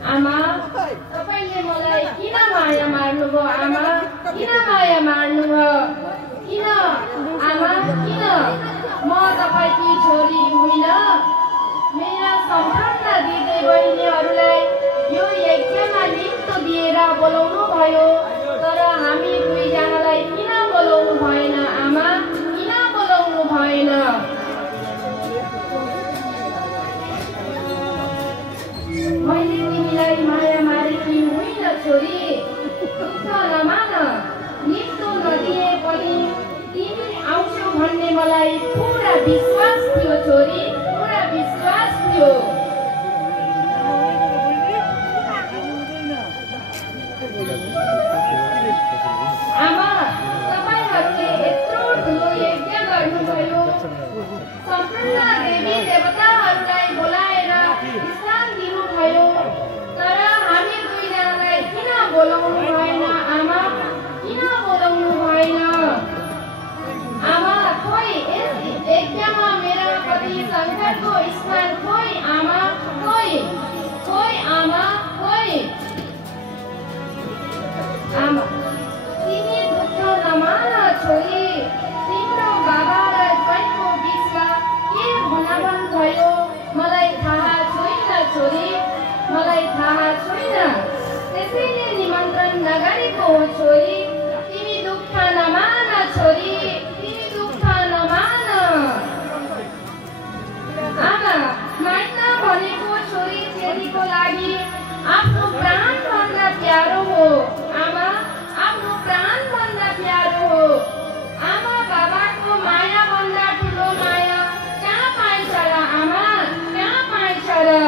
आमा तपाईले मलाई किन माया मार्नुभयो आमा किन माया मार्नुभयो किन आमा किन म तपाईकी छोरी होइन मेरा सम्पूर्ण दिदी बहिनीहरूलाई यो यज्ञमा निम्तो दिएर बोलाउनु भयो तर हामी दुईजनालाई किन बोलाउनु भएन आमा किन बोलाउनु भएन मैले तिमीलाई माया मारेकी होइन छोरी दुःख नमान निम्तो नदिए पनि तिमी आउँछौ भन्ने मलाई पुरा विश्वास थियो छोरी पुरा विश्वास थियो आमा तपाईहरूले यत्रो ठुलो यज्ञ गर्नुभयो सम्पूर्ण देवी देवताहरूलाई बोलाएर स्थान दिनुभयो तर हामी दुईजनालाई किन बोलाउनु भएन आमा किन बोलाउनु भएन आमा खोइ यस यज्ञमा मेरा पति शङ्करको स्थान खोइ आमा खोइ आमा खोइ आमा तिमी दुःख नमान छोरी तिम्रो बाबा र ज्वाइँको बिचमा के भनाभन भयो मलाई थाहा छैन छोरी मलाई थाहा छैन त्यसैले निमन्त्रण नगरेको हो छोरी तिमी दुःख नमान छोरी तिमी दुःख नमान आमा माइता भनेको छोरी चेलीको लागि आफ्नो प्राणभन्दा प्यारो हो आमा आफ्नो प्राणभन्दा प्यारो हो आमा बाबाको माया भन्दा ठुलो माया कहाँ पाइन्छ र आमा कहाँ पाइन्छ र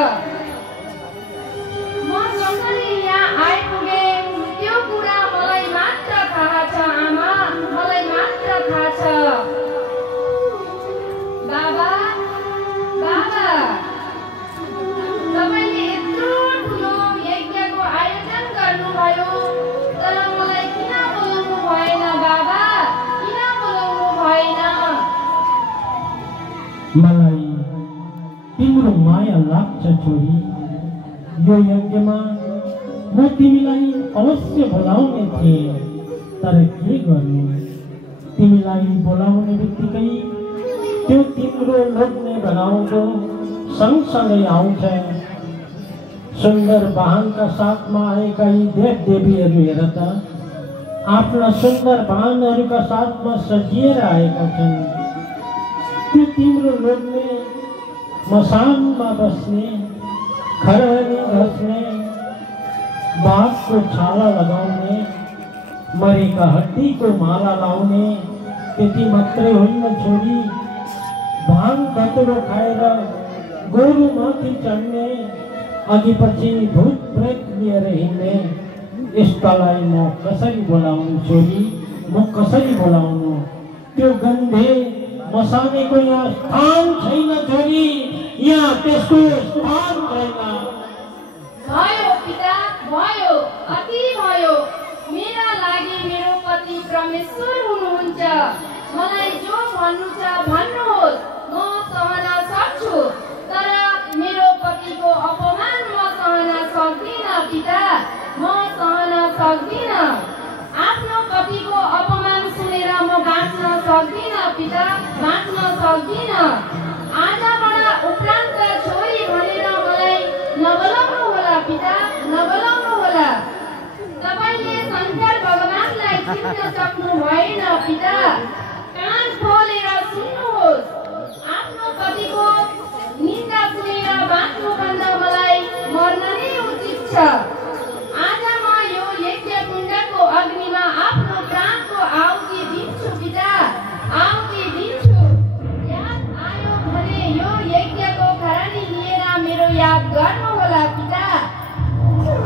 म सँगै यहाँ आइपुगे त्यो कुरा मलाई मात्र थाहा छ आमा मलाई मात्र थाहा छ बाबा बाबा तपाईले यत्रो ठुलो यज्ञको आयोजन गर्नुभयो तर मलाई किन बोलाउनु भएन बाबा किन बोलाउनु भएन मलाई तिम्रो माया लाग्छ छोरी यो यज्ञमा म तिमीलाई अवश्य बोलाउने थिएँ तर के गर्नु तिमीलाई बोलाउने बित्तिकै त्यो तिम्रो लोग्ने बनाउँदो सँगसँगै आउँछ सुन्दर वाहनका साथमा आएका यी देवदेवीहरू हेर त आफ्ना सुन्दर वाहनहरूका साथमा सजिएर आएका छन् त्यो तिम्रो लोग्ने मसानमा बस्ने खरहरी घस्ने बाघको छाला लगाउने मरेका हड्डीको माला लाउने त्यति मात्रै होइन छोरी भाङ धतुरो खाएर गोरुमाथि चढ्ने अघि पछि भूत प्रेत लिएर हिँड्ने यस्तालाई म कसरी बोलाउनु छोरी म कसरी बोलाउनु त्यो गन्धे मसानेको यहाँ स्थान छैन छोरी यहाँ त्यसको स्थान छैन भयो पिता भयो अति भयो मेरा लागि मेरो पति परमेश्वर हुनुहुन्छ मलाई जो भन्नु छ भन्नुहोस् म सहन सक्छु तर मेरो पतिको अपमान म सहन सक्दिनँ पिता म सहन सक्दिनँ आफ्नो पतिको अपमान सुनेर म बाँच्न सक्दिनँ पिता बाँच्न सक्दिनँ आजबाट उपरान्त छोरी भनेर मलाई नबोलाउनु होला पिता नबोलाउनु होला तपाईले शङ्कर भगवानलाई चिन्न सक्नु भएन पिता कान खोलेर सुन्नुहोस् आफ्नो पतिको निन्दा सुनेर बाँच्नुभन्दा मलाई मर्न नै उचित छ आज म यो यज्ञ कुण्डको अग्निमा आफ्नो प्राणको आहुति दिन्छु पिता आहुति दिन्छु याद आयो भने यो यज्ञको खरानी लिएर मेरो याद गर्नुहोला पिता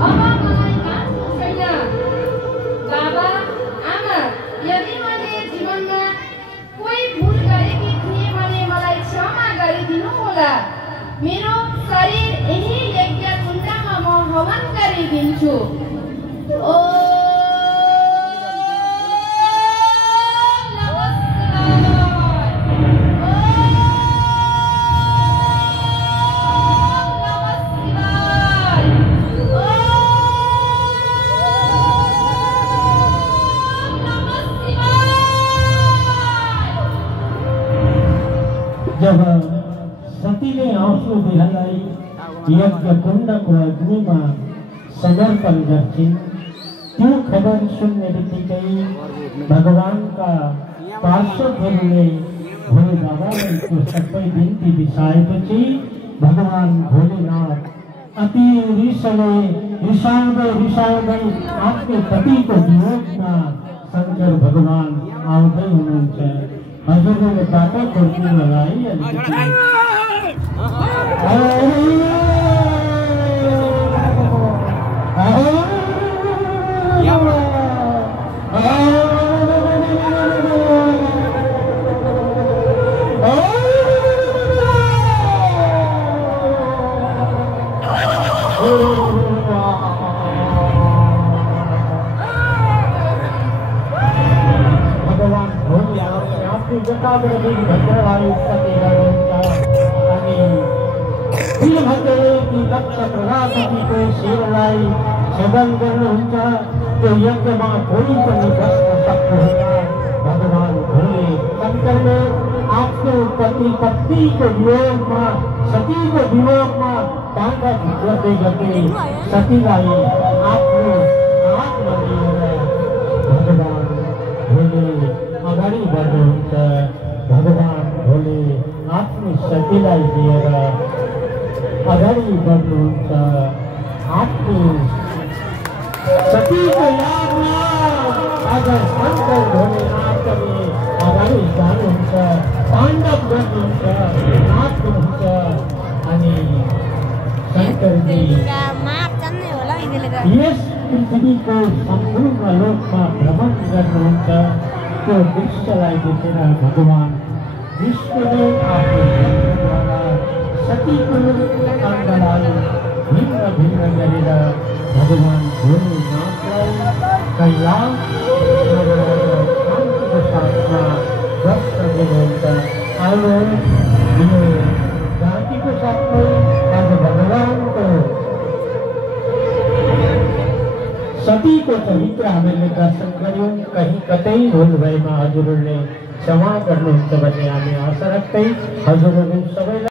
अब मलाई बाँच्नु छैन बाबा आमा यदि मैले जीवनमा कोही भुल गरेकी थिएँ भने मलाई क्षमा गरिदिनु होला मेरो शरीर यही यज्ञ कुण्डमा म हवन गरिदिन्छु ओ यज्ञ कुण्डको अग्निमा समर्पण गर्छिन्। त्यो खबर सुन्ने बित्तिकै भगवानका पार्षदहरूले भोले बाबालाई त्यो सबै बिन्ती बिसाएपछि भगवान भोलेनाथ अति रिसाउँदै आफ्नो पतिको वियोगमा शङ्कर भगवान आउँदै हुनुहुन्छ। हजुरले बाटो खोज्नु होला है। भगवान भोले आफ्नो जटावती भद्रवायु उत्पत्ति गर्नुहुन्छ अनि वीरभद्रले लक्ष्य प्रजापतिको शिरलाई छेदन गर्नुहुन्छ। त्यो यज्ञमा कोही पनि बस्न सक्नुहुन्न। भगवान भोले शङ्करले आफ्नो पत्नीको वियोगमा सतीको वियोगमा ताण्डव गर्दै सतीलाई आफ्नो हातमा लिएर भगवान भोले अगाडि बढ्नुहुन्छ। भगवान भोले आफ्नो सतीलाई लिएर अगाडि बढ्नुहुन्छ। आफ्नो सतीको यादमा आज शङ्कर भोलेनाथले अगाडि जानुहुन्छ, ताण्डव गर्नुहुन्छ, नाच्नुहुन्छ अनि शङ्करजी यस पृथ्वीको सम्पूर्ण लोकमा भ्रमण गर्नुहुन्छ। त्यो दृश्यलाई देखेर भगवान विष्णुले आफ्नो भक्तद्वारा सतीको अङ्गलाई भिन्न भिन्न गरेर भगवान भोलेनाथलाई कैलाश शान्तिको साथमा दर्शन दिनुहुन्छ। आउनु यो जातिको साथमै आज भगवानको सतीको चरित्र हामीले दर्शन गर्यौँ। कहीँ कतै भुल भएमा हजुरहरूले क्षमा गर्नुहुन्छ भन्ने हामी आशा राख्दै हजुरहरू सबैलाई